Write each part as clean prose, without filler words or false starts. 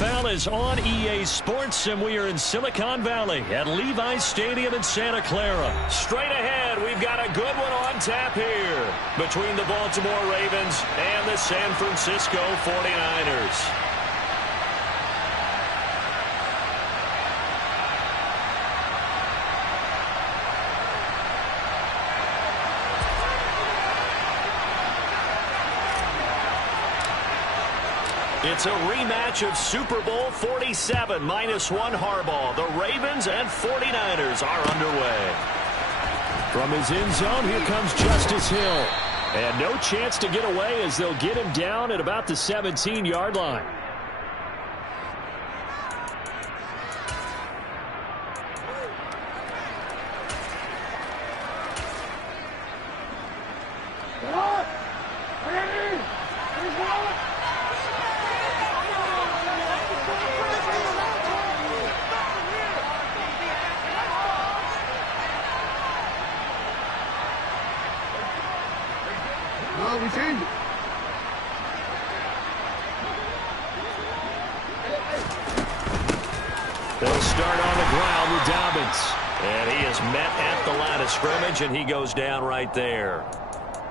NFL is on EA Sports, and we are in Silicon Valley at Levi's Stadium in Santa Clara. Straight ahead, we've got a good one on tap here between the Baltimore Ravens and the San Francisco 49ers. It's a rematch of Super Bowl 47, -1 Harbaugh. The Ravens and 49ers are underway. From his end zone, here comes Justice Hill. And no chance to get away as they'll get him down at about the 17-yard line. They'll start on the ground with Dobbins. And he is met at the line of scrimmage, and he goes down right there.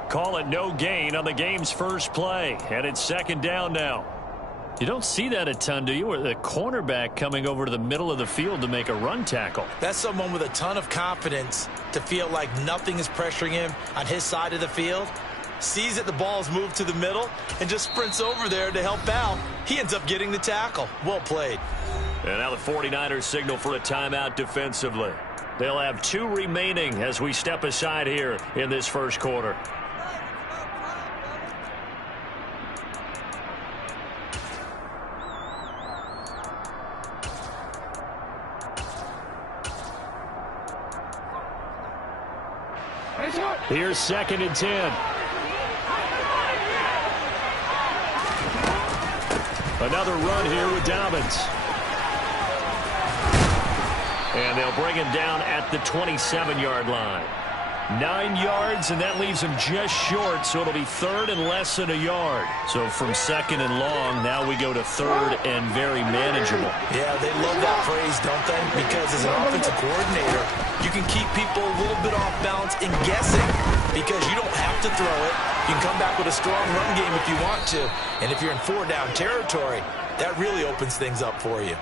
Call it no gain on the game's first play. And it's second down now. You don't see that a ton, do you? Where the cornerback coming over to the middle of the field to make a run tackle. That's someone with a ton of confidence to feel like nothing is pressuring him on his side of the field. Sees that the ball's moved to the middle and just sprints over there to help out. He ends up getting the tackle. Well played. And now the 49ers signal for a timeout defensively. They'll have 2 remaining as we step aside here in this first quarter. Here's 2nd and 10. Another run here with Dobbins. And they'll bring him down at the 27-yard line. 9 yards, and that leaves him just short, so it'll be 3rd and less than a yard. So from 2nd and long, now we go to 3rd and very manageable. Yeah, they love that phrase, don't they? Because as an offensive coordinator, you can keep people a little bit off balance and guessing because you don't have to throw it. You can come back with a strong run game if you want to. And if you're in 4-down territory, that really opens things up for you.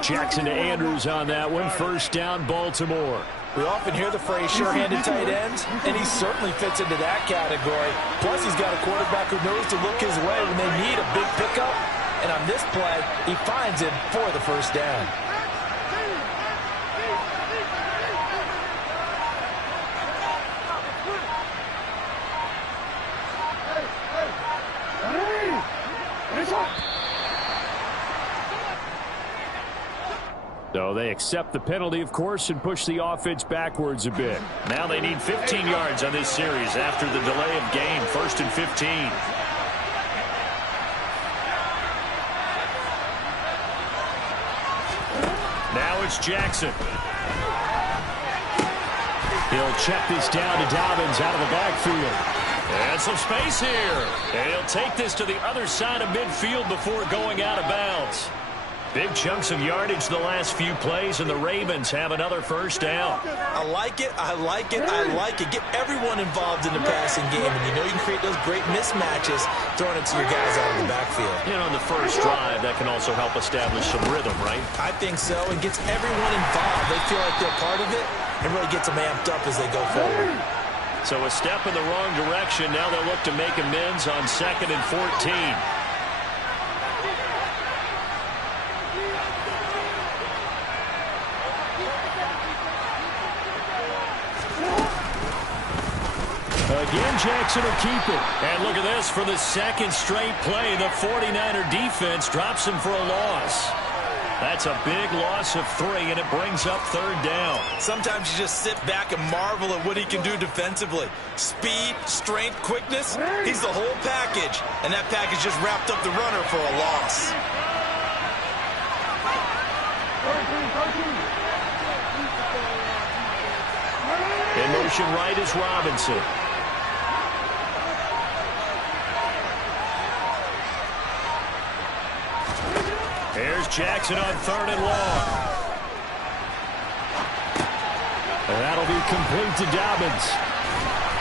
Jackson to Andrews on that one. 1st down, Baltimore. We often hear the phrase sure-handed tight ends, and he certainly fits into that category. Plus, he's got a quarterback who knows to look his way when they need a big pickup. And on this play, he finds him for the 1st down. So they accept the penalty, of course, and push the offense backwards a bit. Now they need 15 yards on this series after the delay of game. 1st and 15. Now it's Jackson. He'll check this down to Dobbins out of the backfield. And some space here. And he'll take this to the other side of midfield before going out of bounds. Big chunks of yardage the last few plays, and the Ravens have another 1st down. I like it, I like it, I like it. Get everyone involved in the passing game, and you know you can create those great mismatches throwing it to your guys out of the backfield. You know, on the first drive, that can also help establish some rhythm, right? I think so, and gets everyone involved. They feel like they're part of it, and really gets them amped up as they go forward. So a step in the wrong direction. Now they'll look to make amends on 2nd and 14. Again, Jackson will keep it. And look at this. For the 2nd straight play, the 49er defense drops him for a loss. That's a big loss of 3, and it brings up 3rd down. Sometimes you just sit back and marvel at what he can do defensively. Speed, strength, quickness, he's the whole package. And that package just wrapped up the runner for a loss. In motion right is Robinson. Here's Jackson on 3rd and long. And that'll be complete to Dobbins.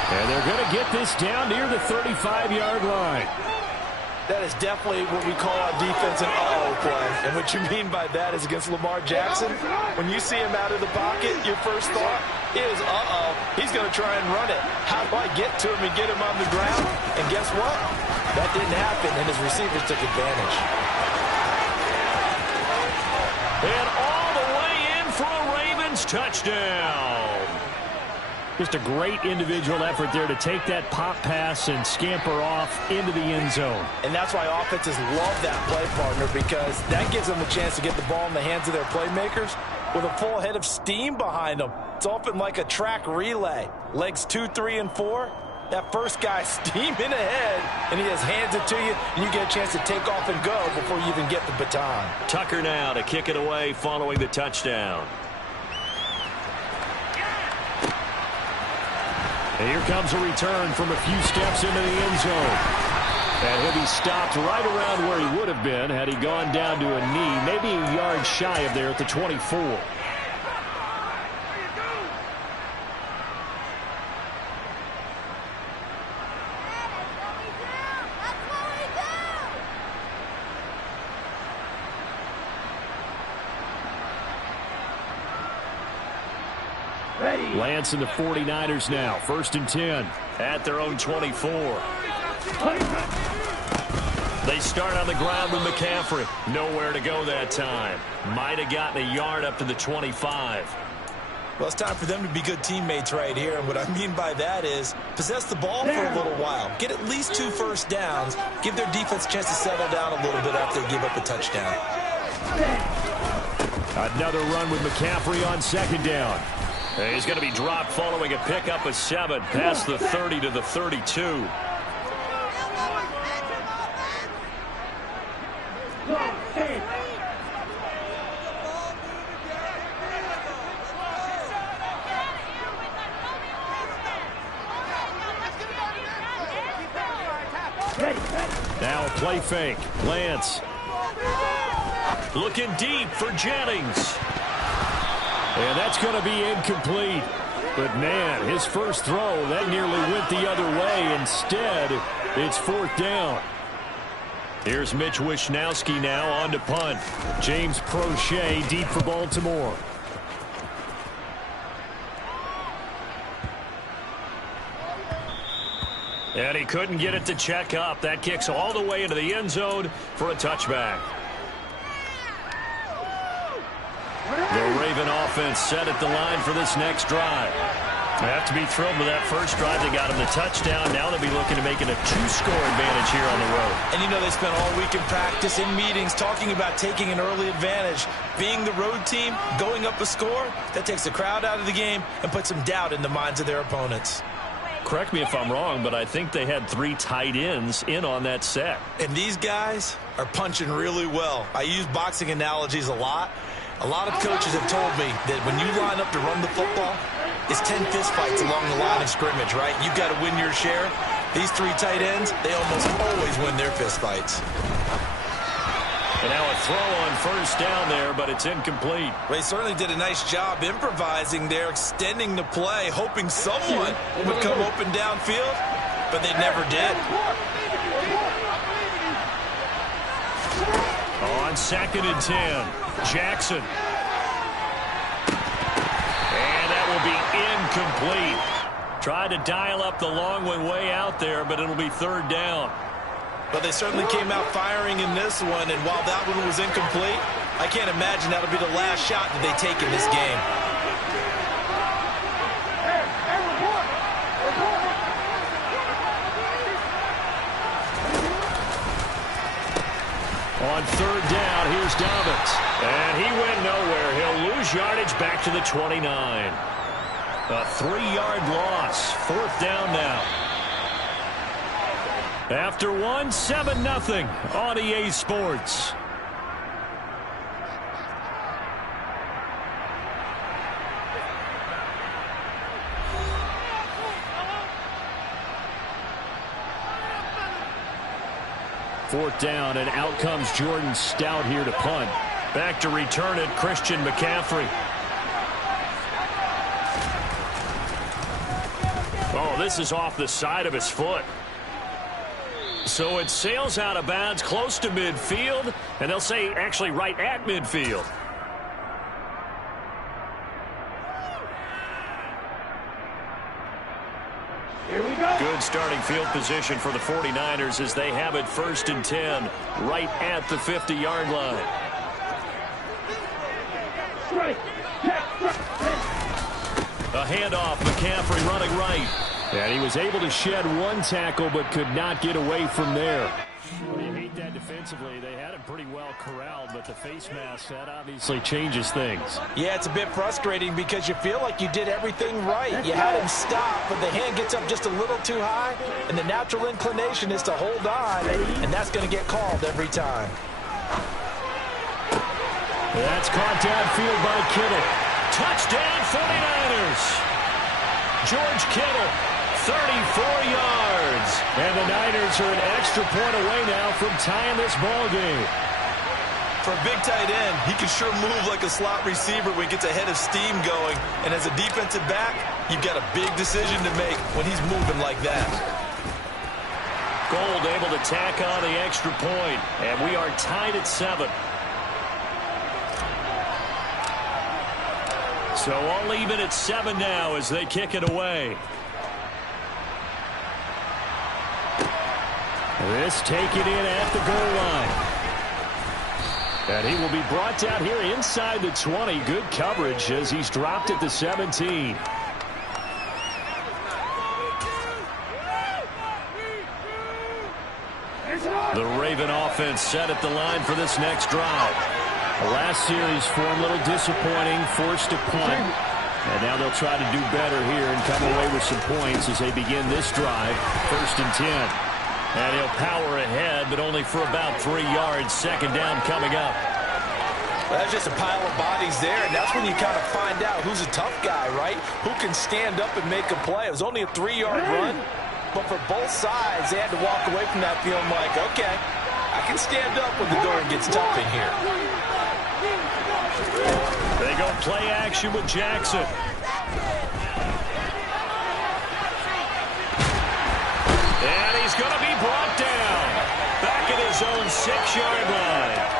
And they're going to get this down near the 35-yard line. That is definitely what we call our defense an uh-oh play. And what you mean by that is against Lamar Jackson, when you see him out of the pocket, your first thought is, uh-oh, he's going to try and run it. How do I get to him and get him on the ground? And guess what? That didn't happen, and his receivers took advantage. And all the way in for a Ravens touchdown. Just a great individual effort there to take that pop pass and scamper off into the end zone. And that's why offenses love that play, partner, because that gives them a chance to get the ball in the hands of their playmakers with a full head of steam behind them. It's often like a track relay. Legs 2, 3, and 4. That first guy steaming ahead, and he just hands it to you, and you get a chance to take off and go before you even get the baton. Tucker now to kick it away following the touchdown. And here comes a return from a few steps into the end zone. And he'll be stopped right around where he would have been had he gone down to a knee, maybe a yard shy of there at the 24. Lance and the 49ers now. 1st and 10 at their own 24. They start on the ground with McCaffrey. Nowhere to go that time. Might have gotten a yard up to the 25. Well, it's time for them to be good teammates right here. And what I mean by that is possess the ball for a little while. Get at least 2 first downs. Give their defense a chance to settle down a little bit after they give up a touchdown. Another run with McCaffrey on 2nd down. He's going to be dropped following a pickup of 7 past the 30 to the 32. Now a play fake. Lance. Looking deep for Jennings. And that's going to be incomplete. But, man, his first throw, that nearly went the other way. Instead, it's 4th down. Here's Mitch Wishnowsky now on to punt. James Prochet deep for Baltimore. And he couldn't get it to check up. That kicks all the way into the end zone for a touchback. The Raven offense set at the line for this next drive. They have to be thrilled with that first drive. They got him the touchdown. Now they'll be looking to make it a 2-score advantage here on the road. And you know they spent all week in practice, in meetings, talking about taking an early advantage. Being the road team, going up a score, that takes the crowd out of the game and puts some doubt in the minds of their opponents. Correct me if I'm wrong, but I think they had 3 tight ends in on that set. And these guys are punching really well. I use boxing analogies a lot. A lot of coaches have told me that when you line up to run the football, it's 10 fistfights along the line of scrimmage, right? You've got to win your share. These 3 tight ends, they almost always win their fistfights. And now a throw on 1st down there, but it's incomplete. They certainly did a nice job improvising there, extending the play, hoping someone would come open downfield, but they never did. On 2nd and 10, Jackson. And that will be incomplete. Tried to dial up the long one way out there, but it'll be 3rd down. But they certainly came out firing in this one, and while that one was incomplete, I can't imagine that'll be the last shot that they take in this game. On 3rd down, here's Dobbins. And he went nowhere. He'll lose yardage back to the 29. A 3-yard loss. 4th down now. After one, 7-0 on EA Sports. Fourth down, and out comes Jordan Stout here to punt. Back to return it, Christian McCaffrey. Oh, this is off the side of his foot. So it sails out of bounds close to midfield, and they'll say actually right at midfield. Here we go. Good starting field position for the 49ers as they have it 1st and 10, right at the 50-yard line. A handoff, McCaffrey running right. And he was able to shed one tackle but could not get away from there. Well, you hate that defensively. They had him pretty well corralled, but the face mask, that obviously changes things. Yeah, it's a bit frustrating because you feel like you did everything right. You had him stop, but the hand gets up just a little too high, and the natural inclination is to hold on, and that's going to get called every time. That's caught downfield by Kittle. Touchdown 49ers. George Kittle, 34 yards. And the Niners are an extra point away now from tying this ball game. For a big tight end, he can sure move like a slot receiver when he gets a head of steam going. And as a defensive back, you've got a big decision to make when he's moving like that. Gold able to tack on the extra point. And we are tied at 7. So all even at 7 now as they kick it away. This taken in at the goal line. And he will be brought down here inside the 20. Good coverage as he's dropped at the 17. The Raven offense set at the line for this next drive. The last series for him, a little disappointing, forced a punt. And now they'll try to do better here and come away with some points as they begin this drive, 1st and 10. And he'll power ahead, but only for about 3 yards. 2nd down coming up. Well, that's just a pile of bodies there, and that's when you kind of find out who's a tough guy, right? Who can stand up and make a play. It was only a 3-yard run, but for both sides, they had to walk away from that feeling like, okay, I can stand up when the going gets tough in here. They go play action with Jackson. And he's going to be brought down. Back at his own 6-yard line.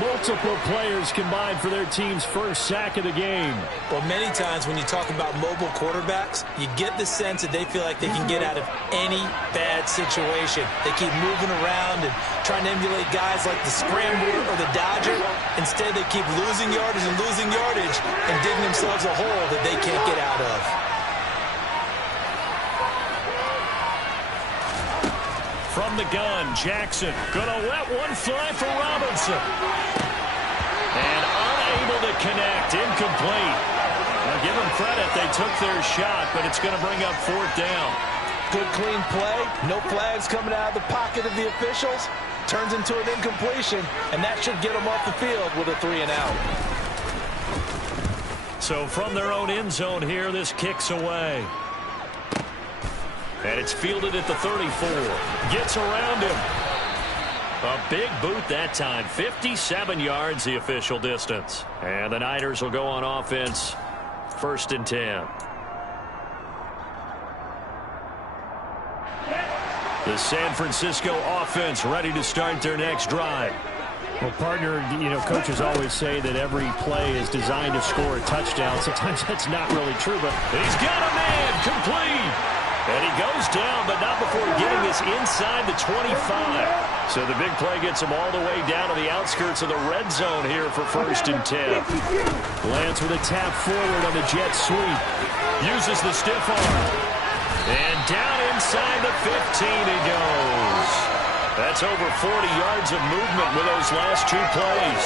Multiple players combined for their team's first sack of the game. Well, many times when you talk about mobile quarterbacks, you get the sense that they feel like they can get out of any bad situation. They keep moving around and trying to emulate guys like the Scrambler or the Dodger. Instead, they keep losing yardage and losing yardage and digging themselves a hole that they can't get out of. From the gun, Jackson gonna let one fly for Robinson. And unable to connect, incomplete. Now give them credit, they took their shot, but it's gonna bring up 4th down. Good clean play, no flags coming out of the pocket of the officials. Turns into an incompletion, and that should get them off the field with a 3-and-out. So from their own end zone here, this kicks away. And it's fielded at the 34. Gets around him. A big boot that time. 57 yards the official distance. And the Niners will go on offense. 1st and 10. The San Francisco offense ready to start their next drive. Well, partner, you know, coaches always say that every play is designed to score a touchdown. Sometimes that's not really true, but he's got a man complete. And he goes down, but not before getting this inside the 25. So the big play gets him all the way down to the outskirts of the red zone here for 1st and 10. Lance with a tap forward on the jet sweep. Uses the stiff arm. And down inside the 15 he goes. That's over 40 yards of movement with those last 2 plays.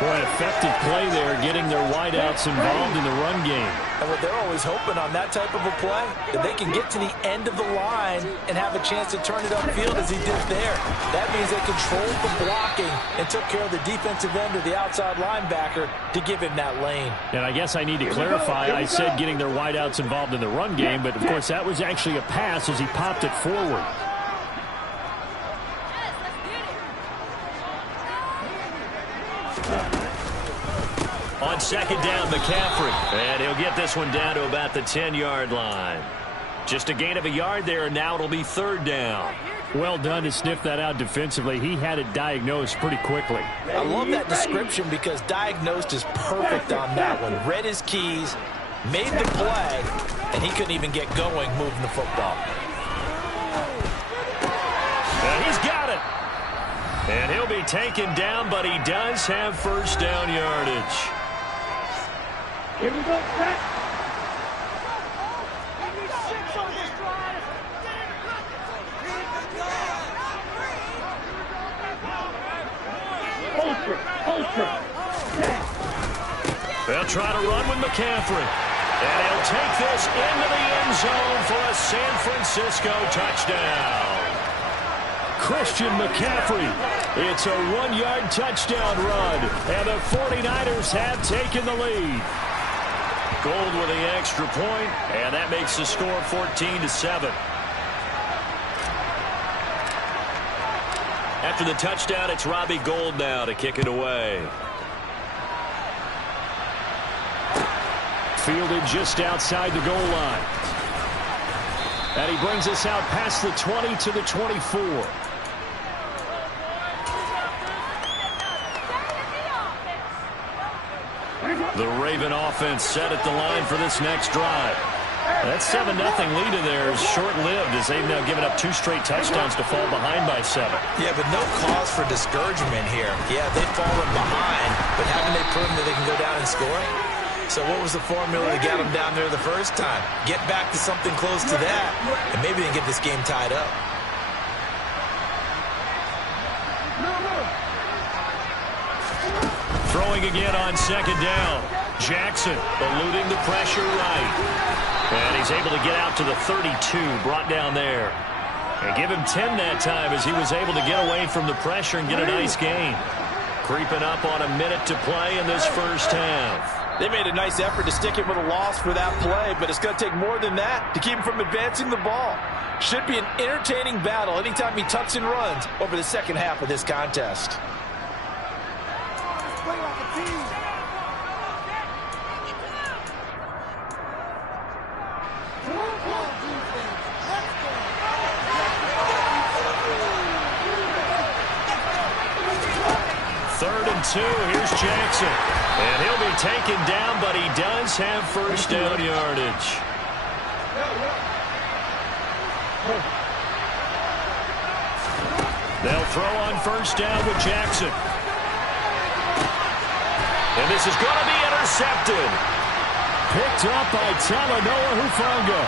Boy, an effective play there, getting their wideouts involved in the run game. And what they're always hoping on that type of a play, that they can get to the end of the line and have a chance to turn it upfield as he did there. That means they controlled the blocking and took care of the defensive end of the outside linebacker to give him that lane. And I guess I need to clarify, I said getting their wideouts involved in the run game, but of course that was actually a pass as he popped it forward. On second down, McCaffrey. And he'll get this one down to about the 10-yard line. Just a gain of a yard there, and now it'll be third down. Well done to sniff that out defensively. He had it diagnosed pretty quickly. I love that description because diagnosed is perfect on that one. Read his keys, made the play, and he couldn't even get going moving the football. And he's got it. And he'll be taken down, but he does have first down yardage. Here we go, set. They'll try to run with McCaffrey. And he'll take this into the end zone for a San Francisco touchdown. Christian McCaffrey. It's a 1-yard touchdown run. And the 49ers have taken the lead. Gold with the extra point, and that makes the score 14-7. After the touchdown, it's Robbie Gould now to kick it away. Fielded just outside the goal line. And he brings us out past the 20 to the 24. The Raven offense set at the line for this next drive. That 7-0 lead of theirs is short-lived as they've now given up 2 straight touchdowns to fall behind by 7. Yeah, but no cause for discouragement here. Yeah, they've fallen behind, but haven't they proven that they can go down and score? So what was the formula to get them down there the first time? Get back to something close to that, and maybe they can get this game tied up. Throwing again on second down. Jackson eluding the pressure right. And he's able to get out to the 32, brought down there. And give him 10 that time as he was able to get away from the pressure and get a nice gain. Creeping up on a minute to play in this first half. They made a nice effort to stick him with a loss for that play, but it's going to take more than that to keep him from advancing the ball. Should be an entertaining battle anytime he tucks and runs over the second half of this contest. Third and 2, here's Jackson. And he'll be taken down, but he does have first down yardage. They'll throw on first down with Jackson. And this is going to be intercepted. Picked up by Talanoa Hufanga.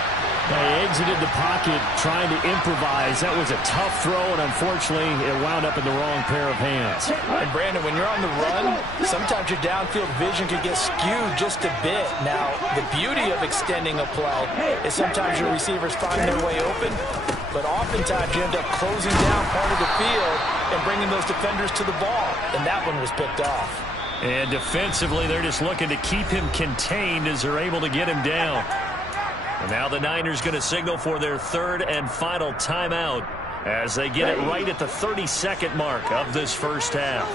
They exited the pocket trying to improvise. That was a tough throw, and unfortunately, it wound up in the wrong pair of hands. And Brandon, when you're on the run, sometimes your downfield vision can get skewed just a bit. Now, the beauty of extending a play is sometimes your receivers find their way open, but oftentimes you end up closing down part of the field and bringing those defenders to the ball, and that one was picked off. And defensively, they're just looking to keep him contained as they're able to get him down. And now the Niners going to signal for their third and final timeout as they get it right at the 32nd mark of this first half.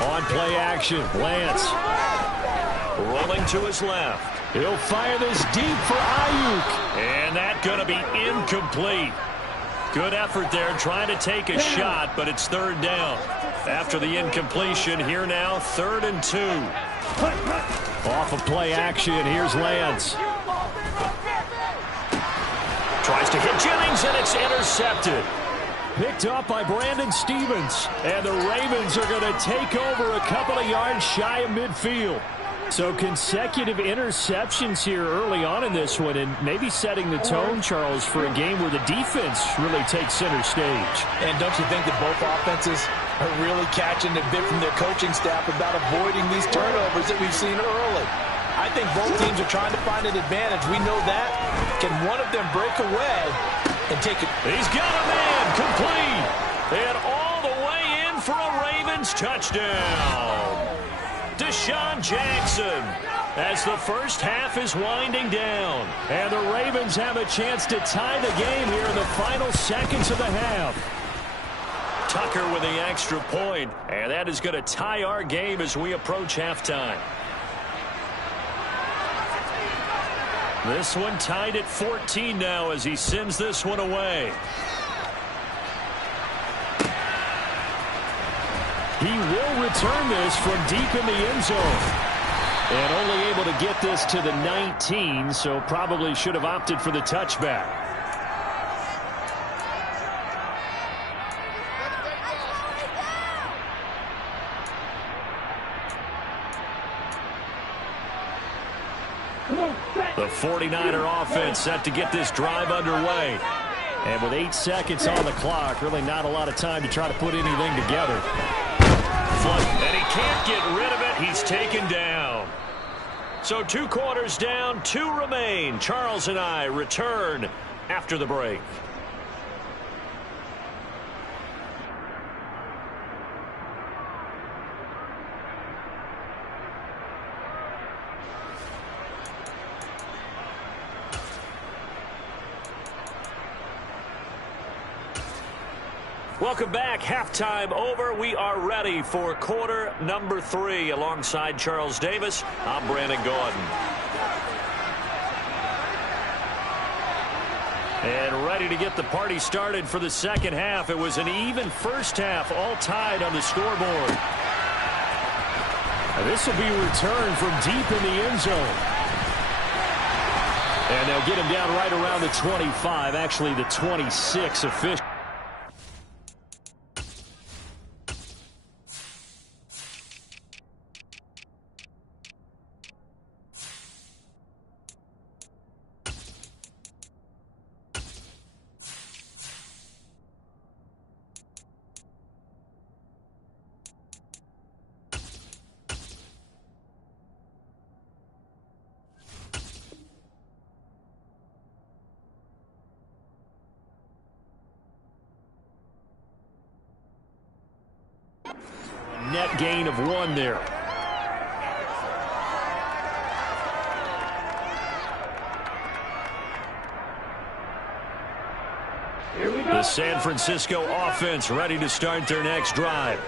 On play action, Lance. Rolling to his left. He'll fire this deep for Ayuk. And that's going to be incomplete. Good effort there trying to take a shot, but it's third down. After the incompletion, here now, 3rd and 2. Off of play action, here's Lance. Tries to hit Jennings, and it's intercepted. Picked up by Brandon Stevens. And the Ravens are going to take over a couple of yards shy of midfield. So consecutive interceptions here early on in this one, and maybe setting the tone, Charles, for a game where the defense really takes center stage. And don't you think that both offenses are really catching a bit from their coaching staff about avoiding these turnovers that we've seen early? I think both teams are trying to find an advantage. We know that. Can one of them break away and take it? He's got a man complete. And all the way in for a Ravens touchdown. Deshaun Jackson as the first half is winding down. And the Ravens have a chance to tie the game here in the final seconds of the half. Tucker with the extra point, and that is going to tie our game as we approach halftime. This one tied at 14 now as he sends this one away. He will return this from deep in the end zone. And only able to get this to the 19, so probably should have opted for the touchback. The 49er offense set to get this drive underway. And with 8 seconds on the clock, really not a lot of time to try to put anything together. And he can't get rid of it. He's taken down. So 2 quarters down, 2 remain. Charles and I return after the break. Welcome back. Halftime over. We are ready for quarter number 3. Alongside Charles Davis, I'm Brandon Gaudin. And ready to get the party started for the second half. It was an even first half, all tied on the scoreboard. Now this will be returned from deep in the end zone. And they'll get him down right around the 25, actually the 26 official. Net gain of 1 there. The San Francisco offense ready to start their next drive.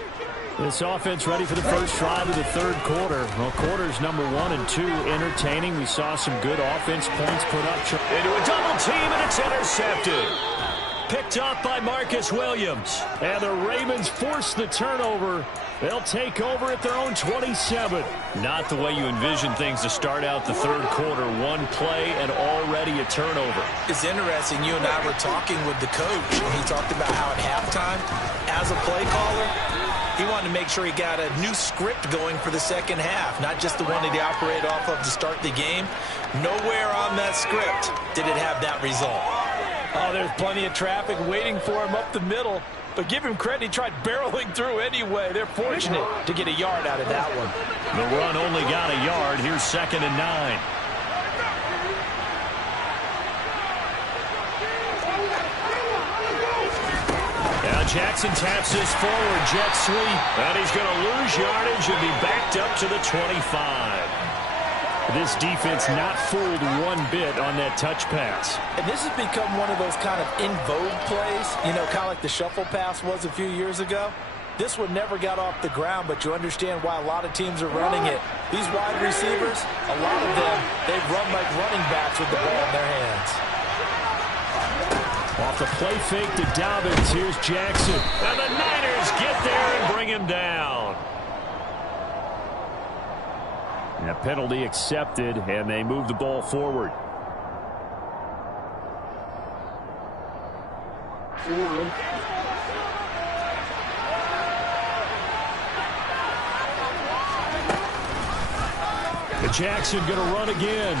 This offense ready for the first drive of the third quarter. Well, quarters number 1 and 2 entertaining. We saw some good offense points put up. Into a double team, and it's intercepted. Picked up by Marcus Williams. And the Ravens force the turnover. They'll take over at their own 27. Not the way you envision things to start out the third quarter. 1 play and already a turnover. It's interesting. You and I were talking with the coach, and he talked about how at halftime, as a play caller, he wanted to make sure he got a new script going for the second half, not just the one that he operated off of to start the game. Nowhere on that script did it have that result. Oh, there's plenty of traffic waiting for him up the middle. But give him credit, he tried barreling through anyway. They're fortunate to get a yard out of that one. The run only got a yard. Here's 2nd and 9. Now Jackson taps this forward, jet sweep. And he's going to lose yardage and be backed up to the 25. This defense not fooled one bit on that touch pass. And this has become one of those kind of in vogue plays, you know, kind of like the shuffle pass was a few years ago. This one never got off the ground, but you understand why a lot of teams are running it. These wide receivers, a lot of them, they run like running backs with the ball in their hands. Off the play fake to Dobbins, here's Jackson. And the Niners get there and bring him down. And a penalty accepted, and they move the ball forward. The Jackson going to run again.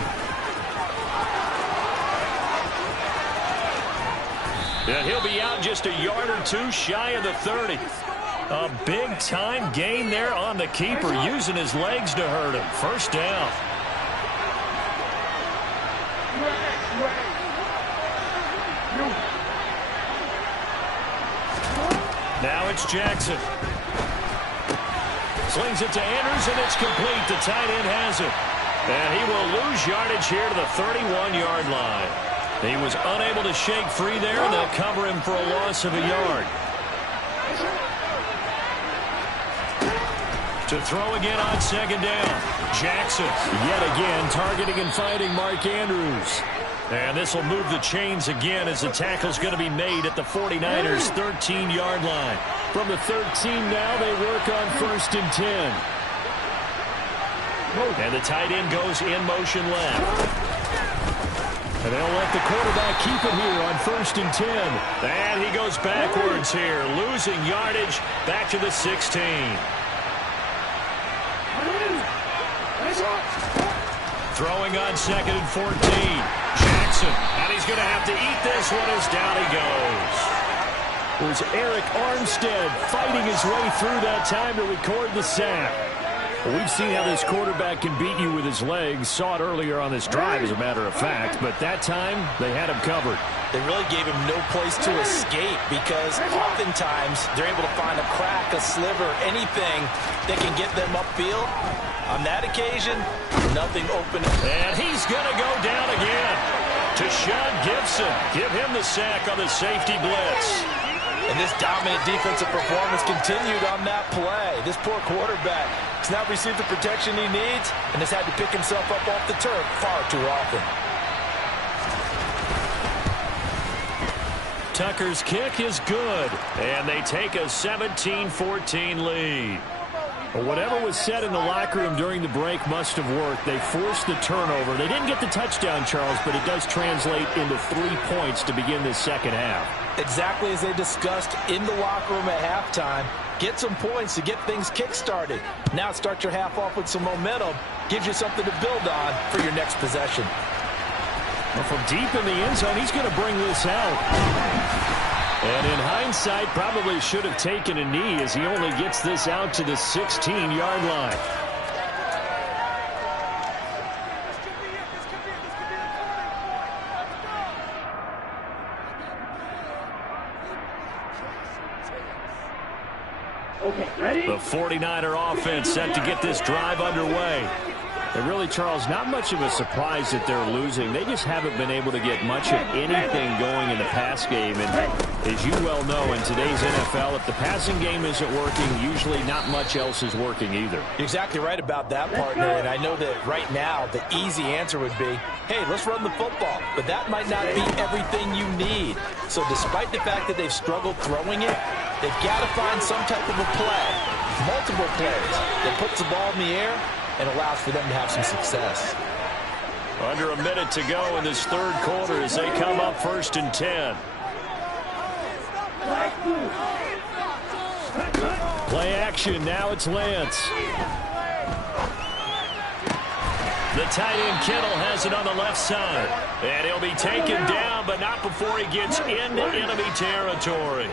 And he'll be out just a yard or 2 shy of the 30. A big-time gain there on the keeper, using his legs to hurt him. First down. Now it's Jackson. Slings it to Andrews, and it's complete. The tight end has it. And he will lose yardage here to the 31-yard line. He was unable to shake free there, and they'll cover him for a loss of a yard. To throw again on second down. Jackson Yet again targeting and fighting Mark Andrews. And this will move the chains again as the tackle's going to be made at the 49ers' 13-yard line. From the 13 now, they work on 1st and 10. And the tight end goes in motion left. And they'll let the quarterback keep it here on 1st and 10. And he goes backwards here, losing yardage back to the 16. Throwing on 2nd and 14. Jackson, and he's going to have to eat this one as down he goes. There's Eric Armstead fighting his way through that time to record the sack. Well, we've seen how this quarterback can beat you with his legs. Saw it earlier on this drive, as a matter of fact. But that time, they had him covered. They really gave him no place to escape because oftentimes they're able to find a crack, a sliver, anything that can get them upfield. On that occasion, nothing open. And he's going to go down again. To Sean Gibson. Give him the sack on the safety blitz. And this dominant defensive performance continued on that play. This poor quarterback has not received the protection he needs and has had to pick himself up off the turf far too often. Tucker's kick is good. And they take a 17-14 lead. Well, whatever was said in the locker room during the break must have worked. They forced the turnover. They didn't get the touchdown, Charles, but it does translate into 3 points to begin this second half. Exactly as they discussed in the locker room at halftime. Get some points to get things kick-started. Now start your half off with some momentum. Gives you something to build on for your next possession. Well, from deep in the end zone, he's going to bring this out. And in hindsight, probably should have taken a knee as he only gets this out to the 16-yard line. Okay, ready? The 49er offense set to get this drive underway. And really, Charles, not much of a surprise that they're losing. They just haven't been able to get much of anything going in the pass game. And as you well know, in today's NFL, if the passing game isn't working, usually not much else is working either. You're exactly right about that, partner. And I know that right now the easy answer would be, hey, let's run the football. But that might not be everything you need. So despite the fact that they've struggled throwing it, they've got to find some type of a play, multiple plays, that puts the ball in the air and allows for them to have some success. Under a minute to go in this third quarter as they come up 1st and 10. Play action. Now it's Lance. The tight end Kittle has it on the left side. And he'll be taken down, but not before he gets into enemy territory.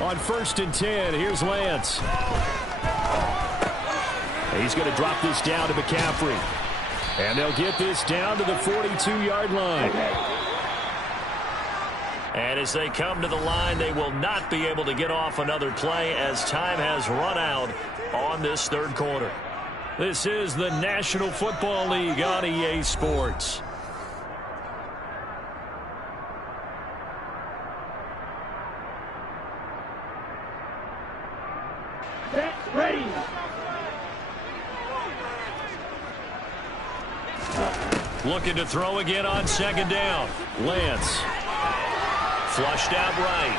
On 1st and 10, here's Lance. He's going to drop this down to McCaffrey. And they'll get this down to the 42-yard line. And as they come to the line, they will not be able to get off another play as time has run out on this third quarter. This is the National Football League on EA Sports. Ready. Looking to throw again on 2nd down. Lance. Flushed out right.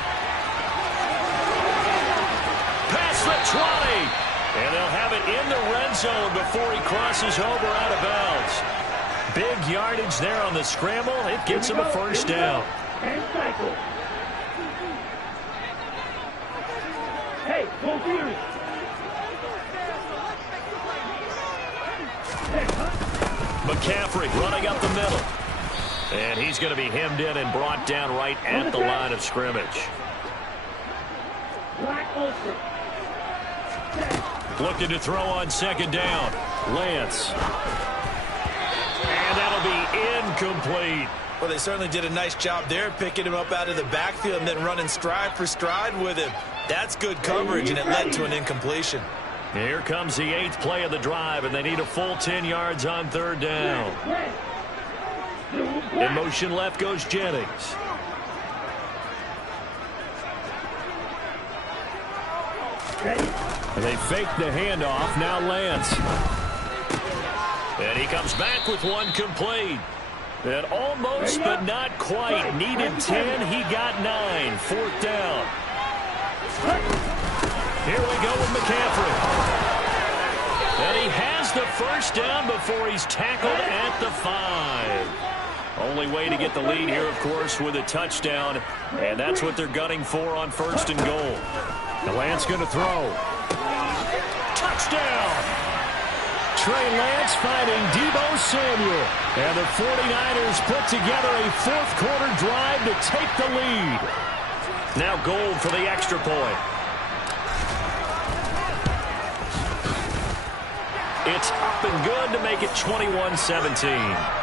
Past the 20. And they'll have it in the red zone before he crosses over out of bounds. Big yardage there on the scramble. It gets him a 1st down. And cycle. Hey, go Fury. McCaffrey running up the middle. And he's going to be hemmed in and brought down right at the line of scrimmage. Looking to throw on 2nd down. Lance. And that'll be incomplete. Well, they certainly did a nice job there, picking him up out of the backfield and then running stride for stride with him. That's good coverage, and it led to an incompletion. Here comes the 8th play of the drive, and they need a full 10 yards on 3rd down. In motion left goes Jennings. They fake the handoff. Now Lance. And he comes back with one complete. And almost, but not quite. Needed 10. He got 9. Fourth down. Here we go with McCaffrey. And he has the first down before he's tackled at the 5. Only way to get the lead here, of course, with a touchdown. And that's what they're gunning for on first and goal. And Lance going to throw. Touchdown! Trey Lance finding Deebo Samuel. And the 49ers put together a fourth-quarter drive to take the lead. Now Gold for the extra point. It's up and good to make it 21-17.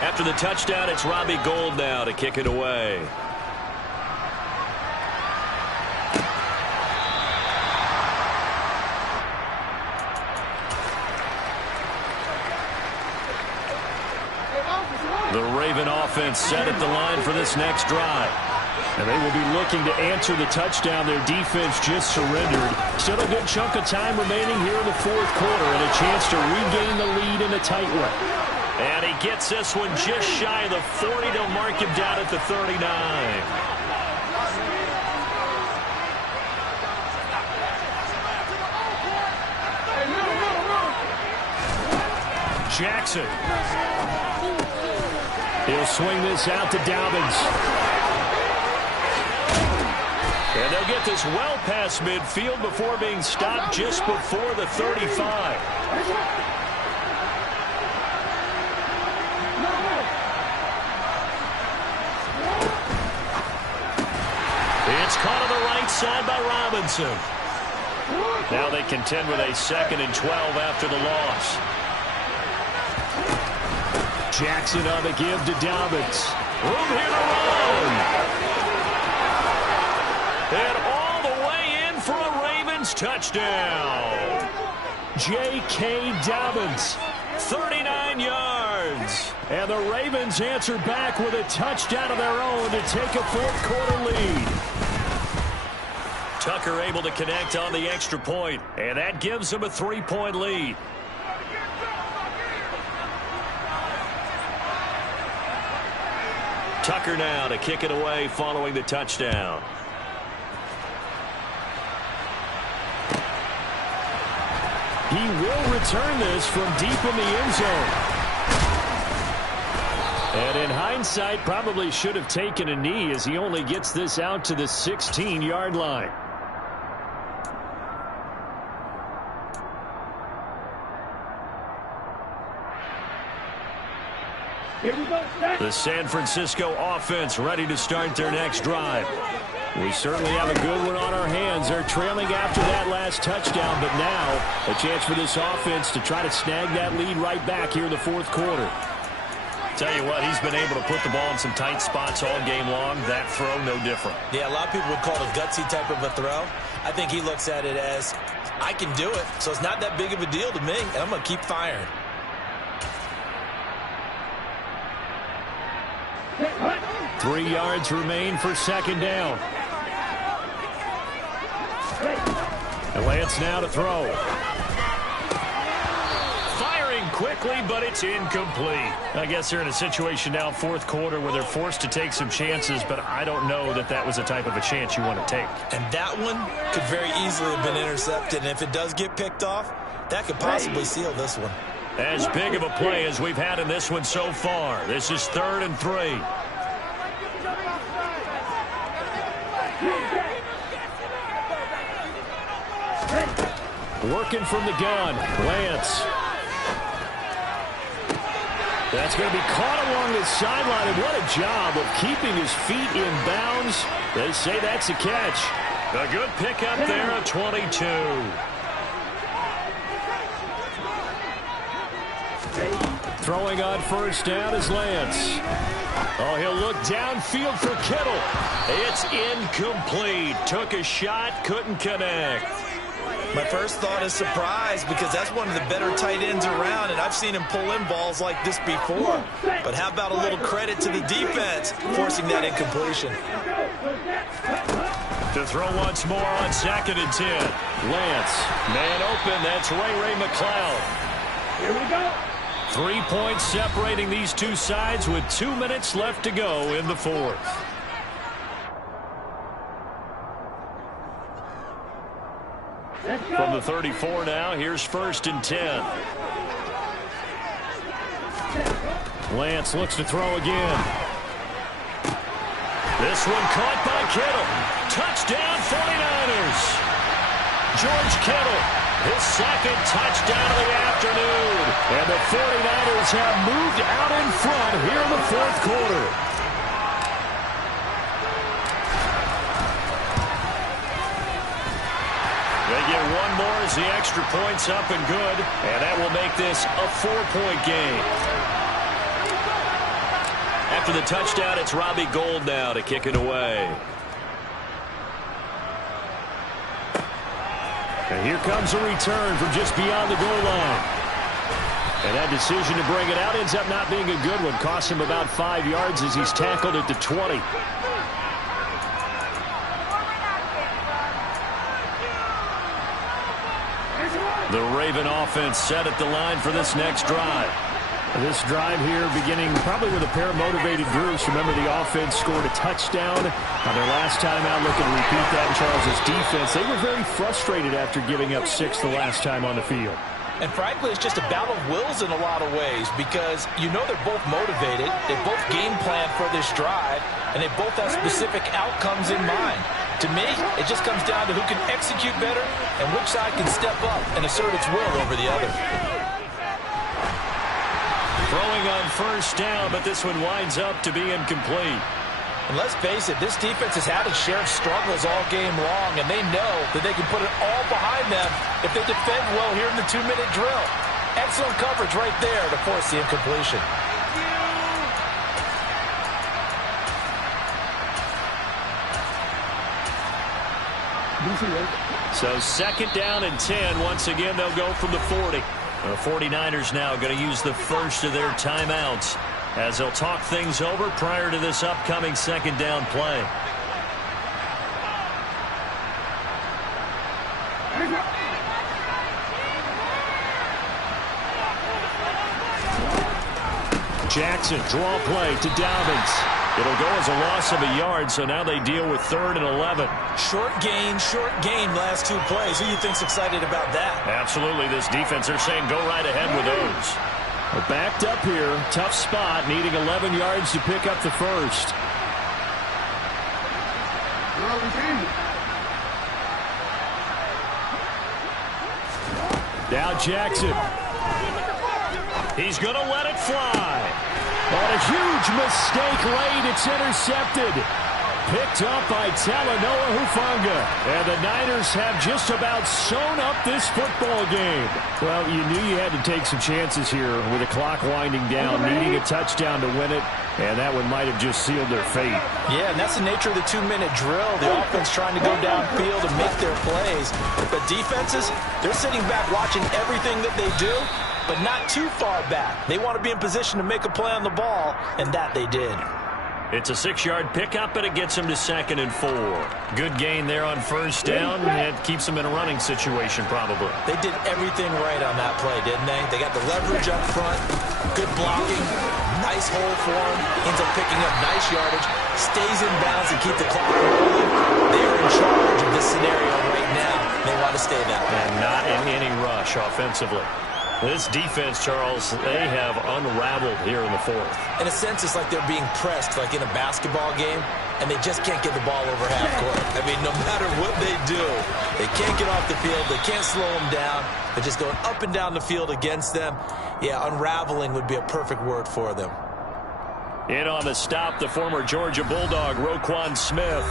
After the touchdown, it's Robbie Gould now to kick it away. The Raven offense set at the line for this next drive. And they will be looking to answer the touchdown their defense just surrendered. Still a good chunk of time remaining here in the fourth quarter and a chance to regain the lead in a tight one. And he gets this one just shy of the 40 to mark him down at the 39. Jackson. He'll swing this out to Dobbins. And they'll get this well past midfield before being stopped just before the 35. It's caught on the right side by Robinson. Now they contend with a 2nd and 12 after the loss. Jackson on the give to Dobbins. Room here to run. And all the way in for a Ravens touchdown. J.K. Dobbins. 39 yards. And the Ravens answer back with a touchdown of their own to take a fourth-quarter lead. Tucker able to connect on the extra point, and that gives them a 3-point lead. Tucker now to kick it away following the touchdown. He will return this from deep in the end zone. And in hindsight, probably should have taken a knee as he only gets this out to the 16-yard line. Here we go, set. The San Francisco offense ready to start their next drive. We certainly have a good one on our hands. They're trailing after that last touchdown, but now a chance for this offense to try to snag that lead right back here in the fourth quarter. Tell you what, he's been able to put the ball in some tight spots all game long. That throw, no different. Yeah, a lot of people would call it a gutsy type of a throw. I think he looks at it as, I can do it, so it's not that big of a deal to me, and I'm going to keep firing. Hut. 3 yards remain for second down. And Lance now to throw. Firing quickly, but it's incomplete. I guess they're in a situation now, fourth quarter, where they're forced to take some chances, but I don't know that that was the type of a chance you want to take. And that one could very easily have been intercepted, and if it does get picked off, that could possibly seal this one. As big of a play as we've had in this one so far. This is 3rd and 3. Working from the gun, Lance. That's going to be caught along the sideline, and what a job of keeping his feet in bounds. They say that's a catch. A good pickup there at 22. Throwing on first down is Lance. Oh, he'll look downfield for Kittle. It's incomplete. Took a shot, couldn't connect. My first thought is surprise because that's one of the better tight ends around, and I've seen him pull in balls like this before. But how about a little credit to the defense forcing that incompletion? To throw once more on 2nd and 10. Lance, man open, that's Ray McCloud. Here we go. 3 points separating these two sides with 2 minutes left to go in the fourth. From the 34 now, here's 1st and 10. Lance looks to throw again. This one caught by Kittle. Touchdown 49ers. George Kittle, his second touchdown of the afternoon. And the 49ers have moved out in front here in the fourth quarter. They get one more as the extra point's up and good. And that will make this a 4-point game. After the touchdown, it's Robbie Gould now to kick it away. And here comes a return from just beyond the goal line. And that decision to bring it out ends up not being a good one. Cost him about 5 yards as he's tackled at the 20. The Raven offense set at the line for this next drive. This drive here beginning probably with a pair of motivated groups. Remember, the offense scored a touchdown on their last time out. Looking to repeat that in Charles' defense. They were very frustrated after giving up 6 the last time on the field. And frankly, it's just a battle of wills in a lot of ways because you know they're both motivated. They both game plan for this drive, and they both have specific outcomes in mind. To me, it just comes down to who can execute better and which side can step up and assert its will over the other. Throwing on 1st down, but this one winds up to be incomplete. And let's face it, this defense has had its share of struggles all game long, and they know that they can put it all behind them if they defend well here in the 2-minute drill. Excellent coverage right there to force the incompletion. So 2nd down and 10. Once again, they'll go from the 40. The 49ers now going to use the first of their timeouts as they'll talk things over prior to this upcoming 2nd down play. Jackson, draw play to Dobbins. It'll go as a loss of a yard, so now they deal with 3rd and 11. Short gain last 2 plays. Who do you think's excited about that? Absolutely, this defense, they're saying go right ahead with those. We're backed up here, tough spot, needing 11 yards to pick up the first. Now Jackson. He's going to let it fly. On a huge mistake late, it's intercepted. Picked up by Talanoa Hufanga. And the Niners have just about sewn up this football game. Well, you knew you had to take some chances here with the clock winding down, needing a touchdown to win it. And that one might have just sealed their fate. Yeah, and that's the nature of the 2-minute drill. The offense trying to go downfield and make their plays. But defenses, they're sitting back watching everything that they do, but not too far back. They want to be in position to make a play on the ball, and that they did. It's a 6-yard pickup, and it gets him to 2nd and 4. Good gain there on 1st down. It keeps him in a running situation, probably. They did everything right on that play, didn't they? They got the leverage up front, good blocking, nice hole for him. Ends up picking up nice yardage, stays in bounds and keep the clock rolling. They're in charge of this scenario right now. They want to stay that way. And not in any rush offensively. This defense, Charles, they have unraveled here in the fourth. In a sense, it's like they're being pressed, like in a basketball game, and they just can't get the ball over half court. I mean, no matter what they do, they can't get off the field. They can't slow them down. They're just going up and down the field against them. Yeah, unraveling would be a perfect word for them. In on the stop, the former Georgia Bulldog, Roquan Smith.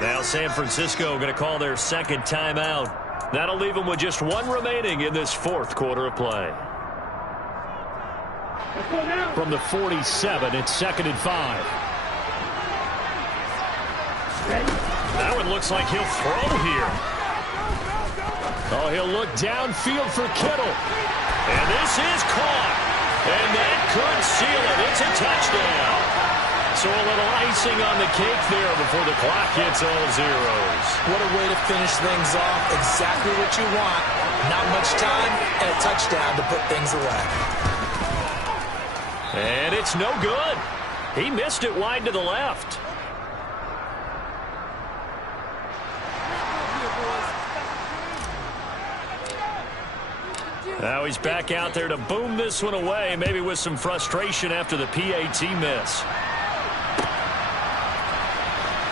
Now San Francisco going to call their second timeout. That'll leave them with just one remaining in this fourth quarter of play. From the 47, it's 2nd and 5. That one looks like he'll throw here. Oh, he'll look downfield for Kittle. And this is caught. And that could seal it. It's a touchdown. So a little icing on the cake there before the clock hits all zeros. What a way to finish things off. Exactly what you want. Not much time and a touchdown to put things away. And it's no good. He missed it wide to the left. Now he's back out there to boom this one away, maybe with some frustration after the PAT miss.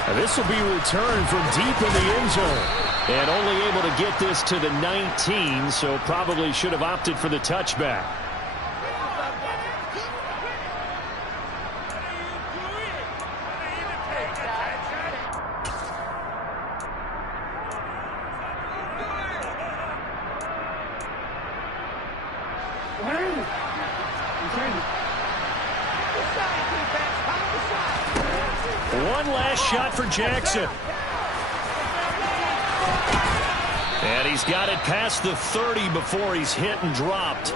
Now this will be returned from deep in the end zone. And only able to get this to the 19, so probably should have opted for the touchback. One last shot for Jackson. And he's got it past the 30 before he's hit and dropped.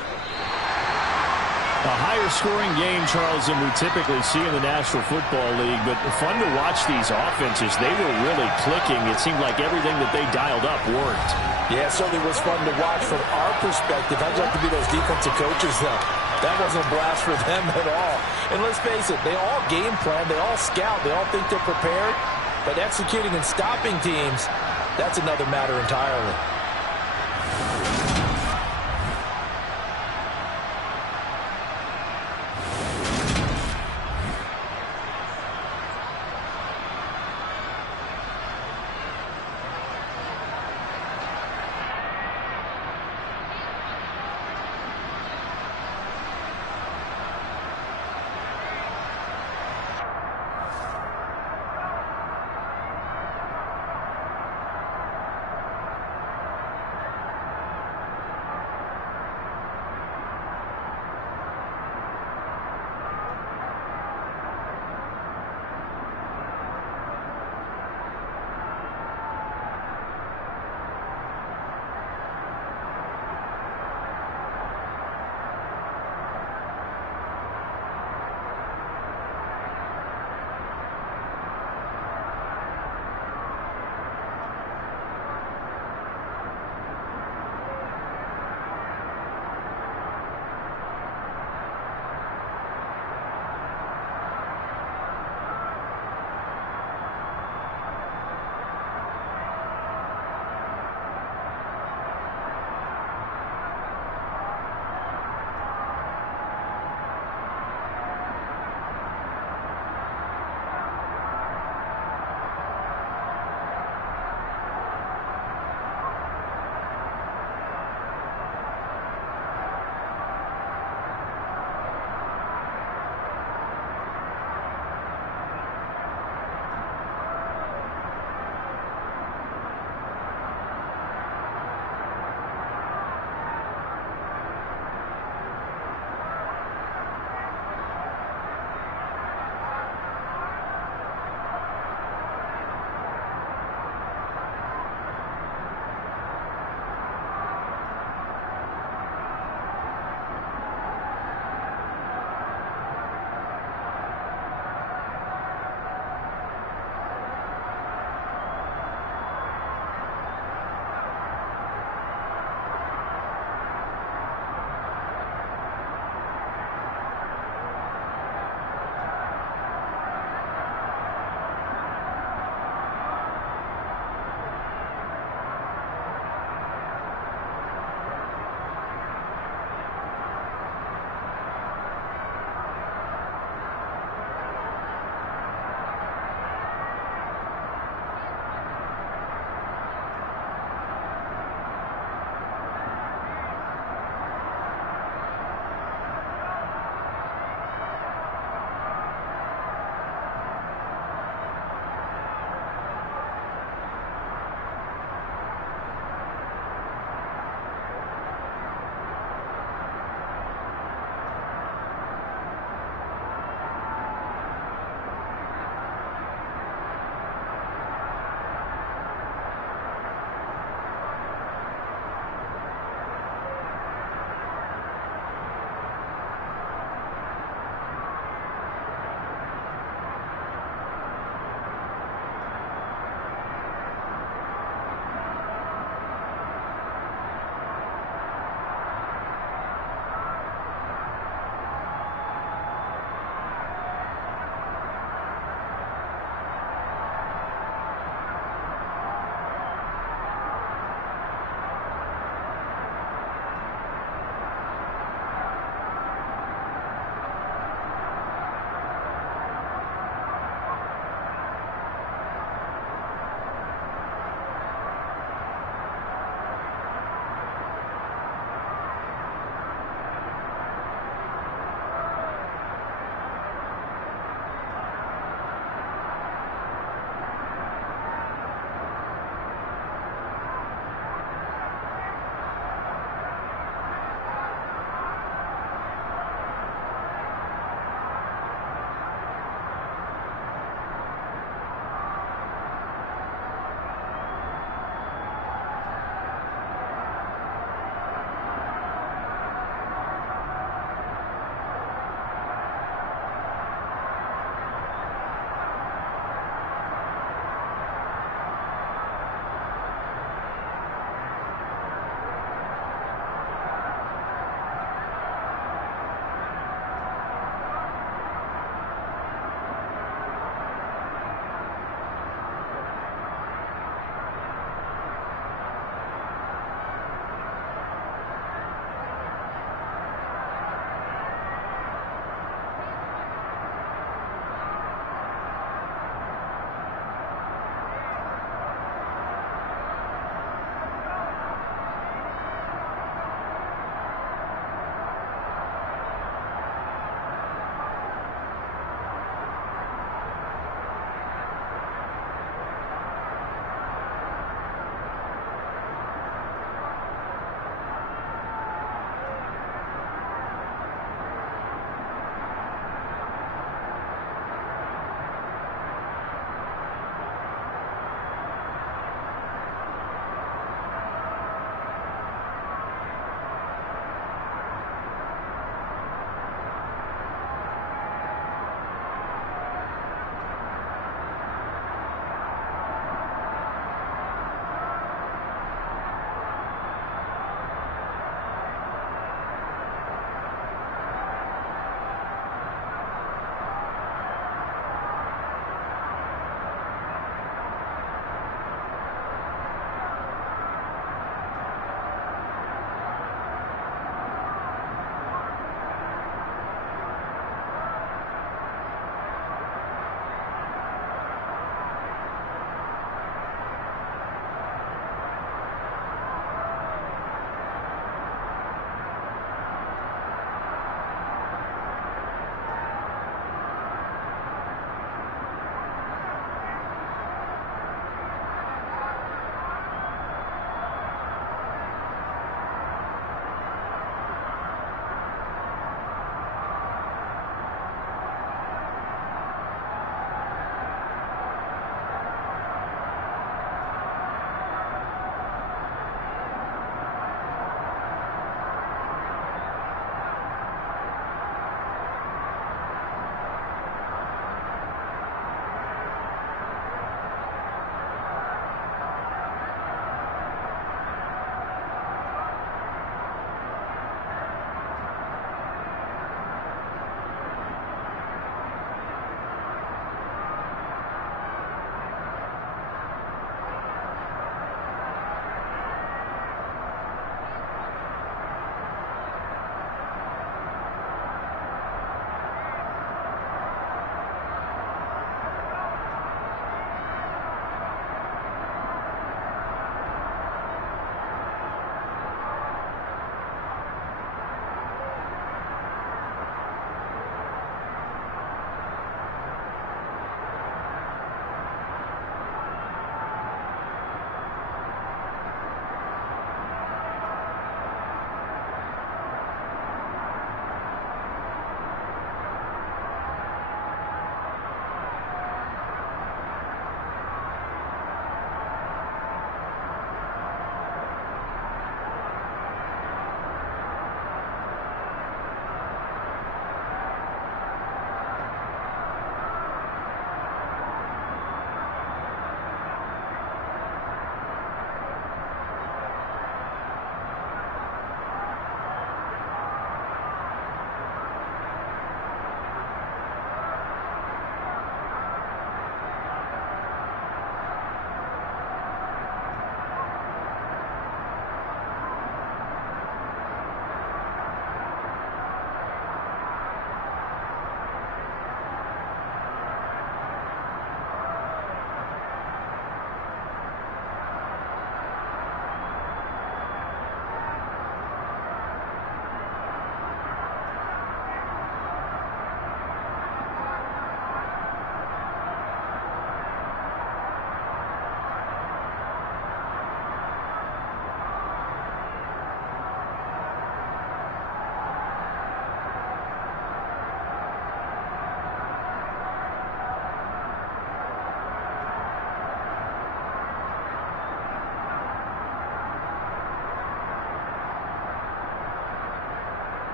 A higher scoring game, Charles, than we typically see in the National Football League, but fun to watch these offenses. They were really clicking. It seemed like everything that they dialed up worked. Yeah, it certainly was fun to watch from our perspective. I'd like to be those defensive coaches, though. That wasn't a blast for them at all. And let's face it, they all game plan, they all scout, they all think they're prepared. But executing and stopping teams, that's another matter entirely.